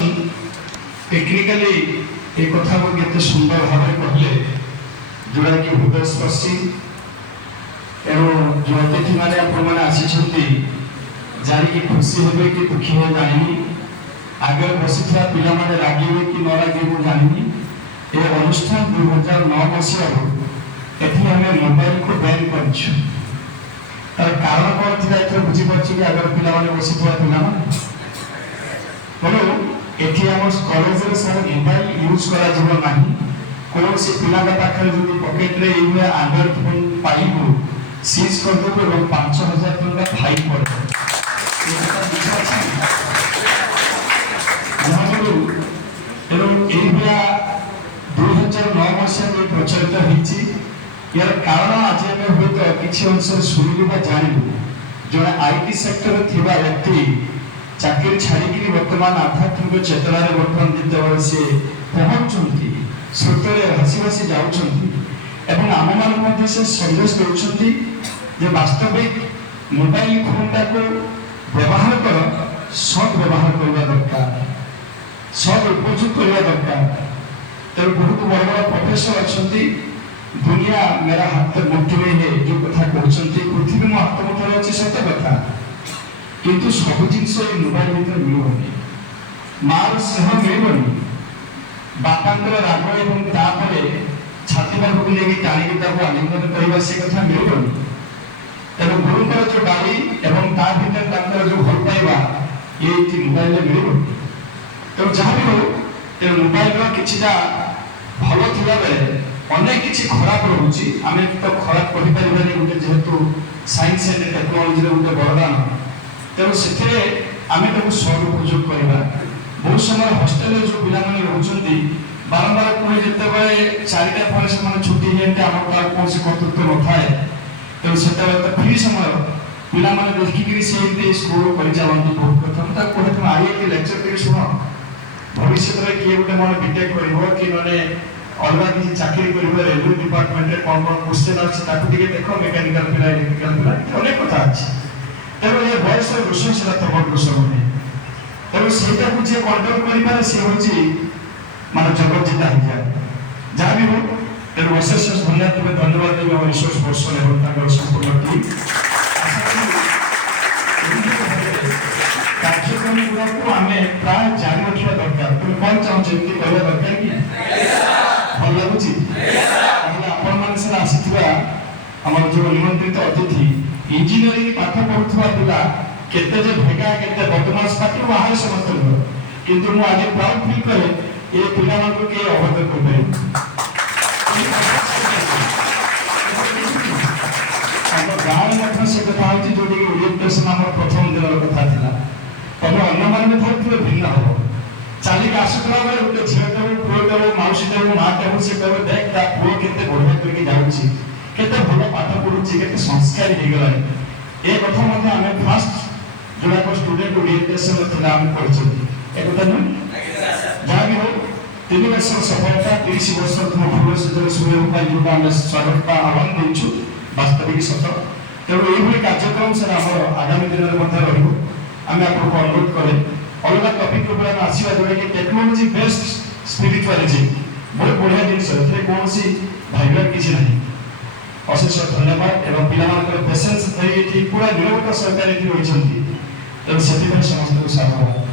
Technically ये कथा को केते सुंदर भाव कहले जोड़ा कि हृदयस्पर्शी एवं जो अतिथि मैंने आपने आसी जानी खुशी हे कि दुखी हो जानी आगे बसी पिला माने रागे कि न रागे मुझे जानी ये अनुष्ठान 2009 मसीह एमें मोबाइल को बैन कर तार कारण कौन थी ये बुझीपार कि आगे पिला बसी पिला एठी आम कॉलेज रे सर मोबाइल यूज करा जीव नाही कोन से पिला का पाखरे जदी पॉकेट रे इमे एंड्रॉइड फोन पाइबो सीज कर देबो एवं 5000 टका फाइन पड़े एटा बुझा एवं एबिया 2009 मसीह में प्रचलित होईची यार कारण आज हमें होय तो किछि अंश सुनिलु बा जानिलु जने आईटी सेक्टर रे थिबा व्यक्ति चाकरी छाड़ी वर्तमान आध्यात्मिक चेतना वर्तमान जिते से पहुंचती स्रोतरे हसी हसी जाऊँ आम मान से संदेश दे वास्तविक मोबाइल फोन को व्यवहार कर सद व्यवहार करने दरकार सद उपयोग करने दरकार तेरे बहुत बड़ बड़ प्रोफेसर अच्छा दुनिया मेरा हाथ मुठ्ठी में है जो कथा कहते पृथ्वी मो हाथ मुठे अच्छे सत्य कथा किंतु सब जिनस मोबाइल भीतर मिलबनी मार स्नेह मिलबनी बापांकर राग एवं तापरे छाती पाखक लेकिन टाणिकी आलिंगन करवा से कथा मिलबनी तेणु गुरुंकर जो डाली एवं ता भीतर जो भल पाइबा ये मोबाइल मिलबनी तेणु जहाँ भी हो तेणु मोबाइल किछिटा भल थिला बेले अनेक किछि खराब रहुछि आमे तो खराब कहि परिबानी गोटे जेहेतु साइंस एंड टेक्नोलॉजी रे गोटे वरदान तेणु से आम सद उपयोग करवा बहुत समय हस्टेल जो पिला रोचे बारंबार पुणी जिते 4टा पर छुट्टी जाते आम कौन कर्तृत्व न थाए तेणु से फ्री समय पिला देखिक स्कूल कर चलती बहुत कथा कहे तुम आई लेक्चर कर शुण भविष्य में किए गोटे मन बीटेक कर कि मैंने अलग किसी चाकरी कर रेलवे डिपार्टमेंट कौन कौन क्वेश्चन अच्छे देख मेकानिकल पिला इलेक्ट्रिकल पिला अनेक कथा अच्छे तेणु ये बयस रोषण से तब रोषण नहीं तेणु सीटा को जी कंट्रोल कर सी हूँ मान जगत जीता हो जाए जहाँ भी हो तेणु अशेष धन्यवाद देवी आम रिसोर्स पर्सन और संपूर्ण टीम कार्यक्रम गुड़ा आम प्राय जारी रखा दरकार तुम कौन चाहूँ एमती कहवा दरकार कि भल लगुच आपण मैंने आसी आम जो निमंत्रित अतिथि इंजीनियरिंग पाठ पढ़ुवा पिला केते जे भेगा केते बदमाश पाटी बाहर समस्त किंतु मु आज प्राउड फील करे ए पिला मान को के अवगत कर पारे हम गाँव में से कथा होची जो कि ओरिएंटेशन हमर प्रथम दिन कथा थिला तब अन्य मान में थोड़े भिन्न हो चाली का आसुतला बेले गोटे झियो देव पुओ देव माउसी देव मां देव से कहबे देख ता पुओ केते बढ़िया करके जाउची केते भलो पाठ पढुची केते संस्कारी हे गलाय ए कथा मध्ये आमे फर्स्ट जोडा को स्टूडेंट ओरिएंटेशन थिला हम पढछी ए कथा न जहाँ भी हो 3 वर्ष सफलता 30 वर्ष तुम फूल से जो सुने उपाय जोटा हम स्वागत का आह्वान देछु वास्तविक सत तेणु ये कार्यक्रम से आम आगामी दिन में रही आम आपको अनुरोध करें अलग टपिक ऊपर आसवा जोटा कि टेक्नोलोजी बेस्ड स्पिरिचुअलिटी बहुत बढ़िया जिन कौन भाइबर किसी ना अशेष धन्यवाद एवं पिला पेसेंस पूरा निरवता सहकारी रही तेणु से समस्त को साधुवाद।